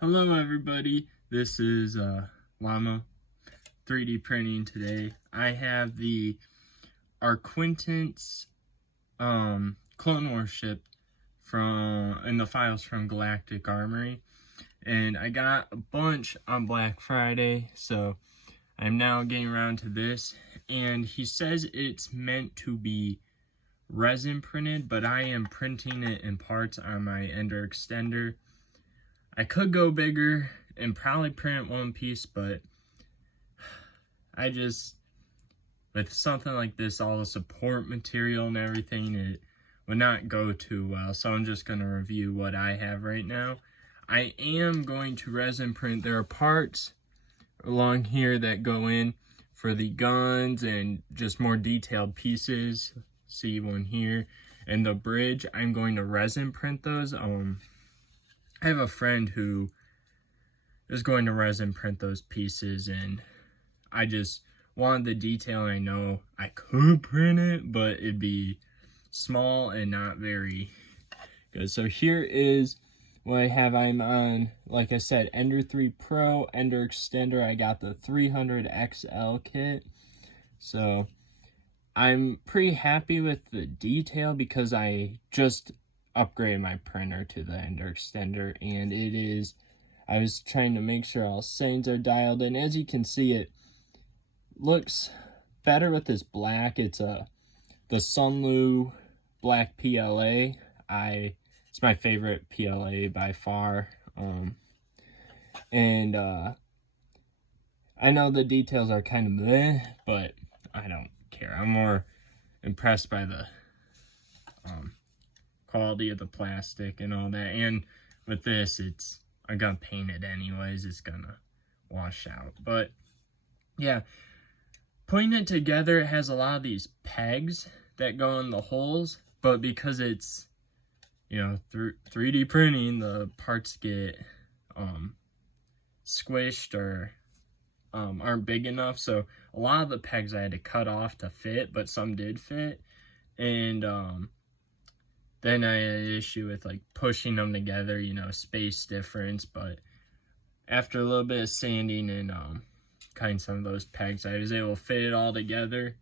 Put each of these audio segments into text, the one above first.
Hello everybody, this is Llama 3D printing today. I have the Arquintance clone warship in the files from Galactic Armory, and I got a bunch on Black Friday, so I'm now getting around to this, and he says it's meant to be resin printed, but I am printing it in parts on my ender extender. I could go bigger and probably print one piece, but with something like this, all the support material and everything, it would not go too well. So I'm just going to review what I have right now. I am going to resin print. There are parts along here that go in for the guns and just more detailed pieces. See one here. And the bridge, I'm going to resin print those. I have a friend who is going to resin print those pieces, and I just wanted the detail. I know I could print it, but it'd be small and not very good. So here is what I have. I'm on, like I said, Ender 3 Pro, Ender Extender. I got the 300 XL kit. So I'm pretty happy with the detail because I just upgrade my printer to the Ender Extender, and I was trying to make sure all settings are dialed in. As you can see, it looks better with this black. It's the Sunlu black PLA. It's my favorite PLA by far. And I know the details are kind of bleh, but I don't care. I'm more impressed by the quality of the plastic and all that. And with this, I'm gonna paint it anyways. It's gonna wash out. But yeah, putting it together, it has a lot of these pegs that go in the holes, but because it's, 3D printing, the parts get squished or aren't big enough. So a lot of the pegs I had to cut off to fit, but some did fit. And then I had an issue with pushing them together, space difference. But after a little bit of sanding and cutting some of those pegs, I was able to fit it all together.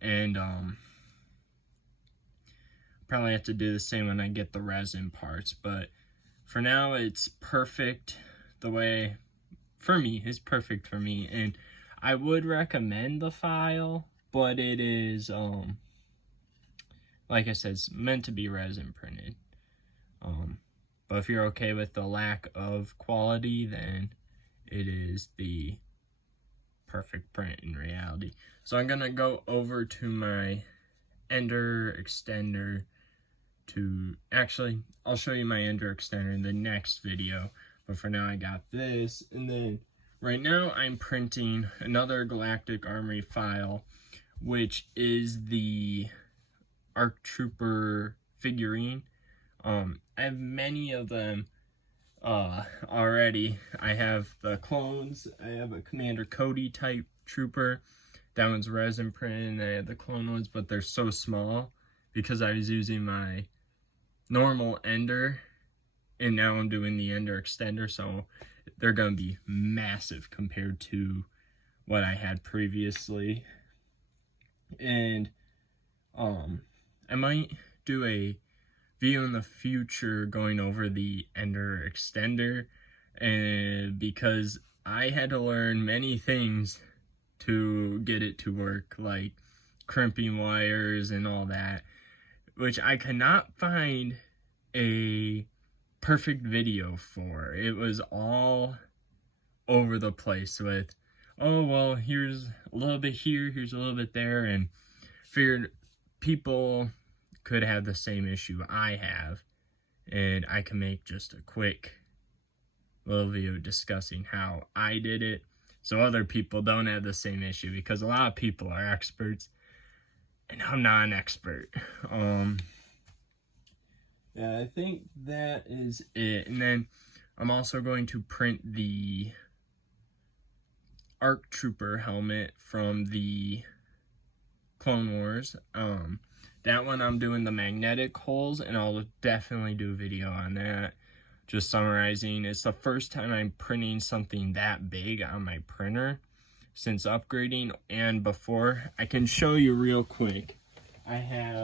And probably have to do the same when I get the resin parts. But for now, it's perfect the way, for me, it's perfect for me. And I would recommend the file, but it is, like I said, it's meant to be resin printed. But if you're okay with the lack of quality, then it is the perfect print in reality. So I'm gonna go over to my Ender Extender I'll show you my Ender Extender in the next video. But for now, I got this. And then right now I'm printing another Galactic Armory file, which is the ARC Trooper figurine. I have many of them already. I have the clones. I have a Commander Cody type trooper. That one's resin printed, and I have the clone ones, but they're so small because I was using my normal Ender, and now I'm doing the Ender Extender, so they're going to be massive compared to what I had previously. And I might do a video in the future going over the Ender Extender, and because I had to learn many things to get it to work, like crimping wires and all that, which I could not find a perfect video for. It was all over the place with, oh, well, here's a little bit here, here's a little bit there, and figured people could have the same issue I have, and I can make just a quick little video discussing how I did it so other people don't have the same issue, because a lot of people are experts and I'm not an expert. Yeah, I think that is it. And then I'm also going to print the ARC Trooper helmet from the Clone Wars. That one I'm doing the magnetic holes, and I'll definitely do a video on that. just summarizing, it's the first time I'm printing something that big on my printer since upgrading and before. I can show you real quick. I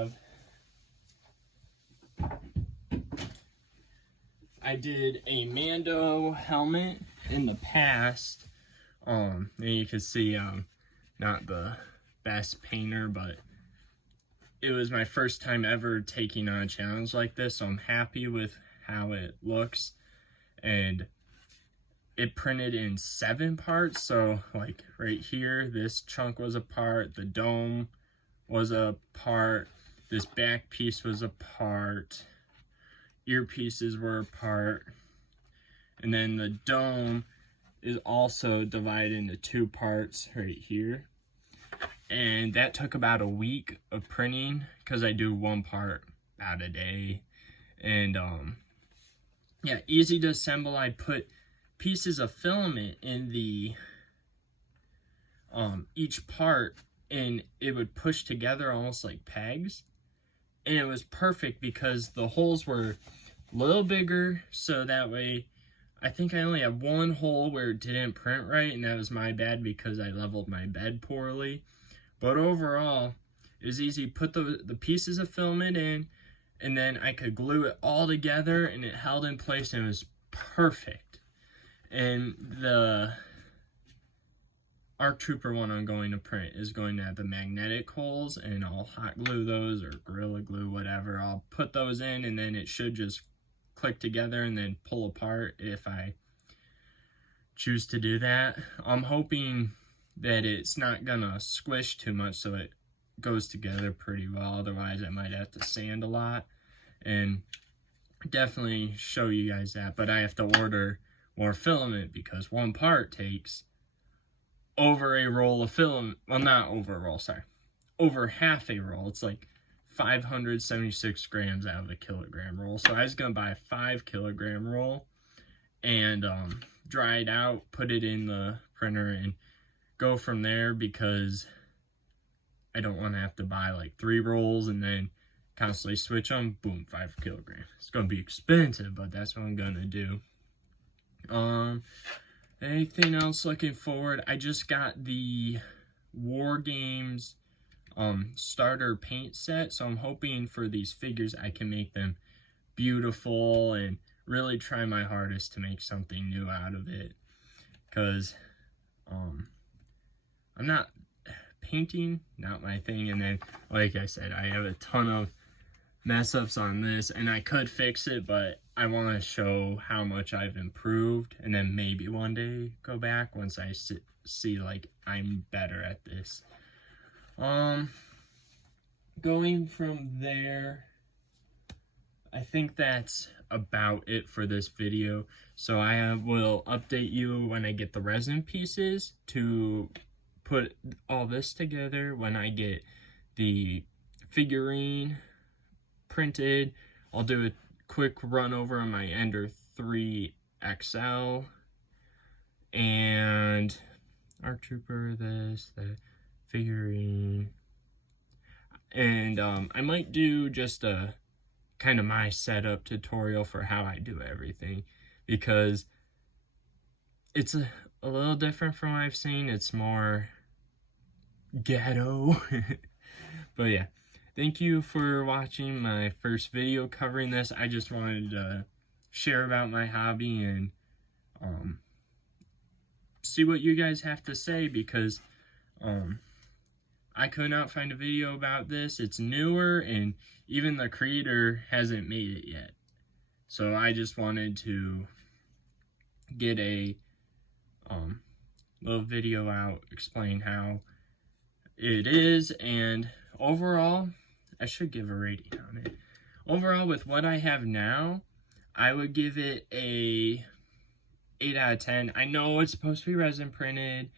did a Mando helmet in the past. And you can see I'm not the best painter, but it was my first time ever taking on a challenge like this, so I'm happy with how it looks. And it printed in 7 parts, so like right here, this chunk was a part, the dome was a part, this back piece was a part, earpieces were a part, and then the dome is also divided into 2 parts right here. And that took about a week of printing because I do 1 part about a day. And yeah, easy to assemble. I put pieces of filament in the each part, and it would push together almost like pegs. And it was perfect because the holes were a little bigger, so that way I think I only have 1 hole where it didn't print right, and that was my bad because I leveled my bed poorly. But overall, it was easy. Put the pieces of filament in, and then I could glue it all together, and it held in place, and it was perfect. And the ARC Trooper one I'm going to print is going to have the magnetic holes, and I'll hot glue those or Gorilla Glue, whatever. I'll put those in, and then it should just click together and then pull apart if I choose to do that. I'm hoping that it's not gonna squish too much so it goes together pretty well, otherwise I might have to sand a lot, and definitely show you guys that. But I have to order more filament because 1 part takes over a roll of filament. Well, not over a roll, sorry, over half a roll. It's like 576 grams out of a kilogram roll. So I was gonna buy a 5 kilogram roll and dry it out, put it in the printer, and go from there, because I don't want to have to buy like 3 rolls and then constantly switch them. Boom, 5 kilograms. It's gonna be expensive, but that's what I'm gonna do. Anything else looking forward? I just got the War Games starter paint set, so I'm hoping for these figures I can make them beautiful and really try my hardest to make something new out of it, because I'm not painting, not my thing. And then, like I said, I have a ton of mess ups on this, and I could fix it, but I want to show how much I've improved, and then maybe one day go back once I see like I'm better at this. Going from there, I think that's about it for this video. So I will update you when I get the resin pieces to put all this together. When I get the figurine printed, I'll do a quick run over on my Ender 3 XL and ARC Trooper, this, the figurine, and I might do just a kind of my setup tutorial for how I do everything, because it's a little different from what I've seen. It's more ghetto. But yeah, thank you for watching my first video covering this. I just wanted to share about my hobby and see what you guys have to say, because I could not find a video about this. It's newer, and even the creator hasn't made it yet. So I just wanted to get a little video out explaining how it is. And overall, I should give a rating on it. Overall, with what I have now, I would give it a 8 out of 10. I know it's supposed to be resin printed,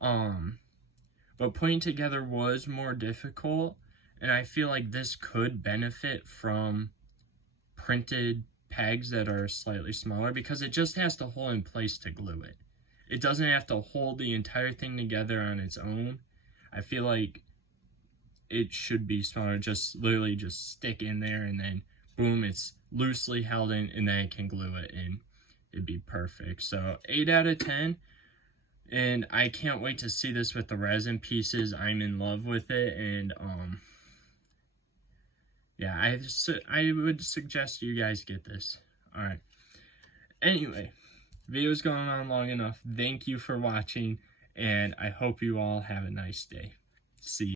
but putting together was more difficult, and I feel like this could benefit from printed pegs that are slightly smaller, because it just has to hold in place to glue it. It doesn't have to hold the entire thing together on its own. I feel like it should be smaller, just literally just stick in there, and then boom, it's loosely held in, and then I can glue it in. It'd be perfect. So 8 out of 10. And I can't wait to see this with the resin pieces. I'm in love with it, and yeah, I would suggest you guys get this. All right. Anyway, video's going on long enough. Thank you for watching, and I hope you all have a nice day. See you.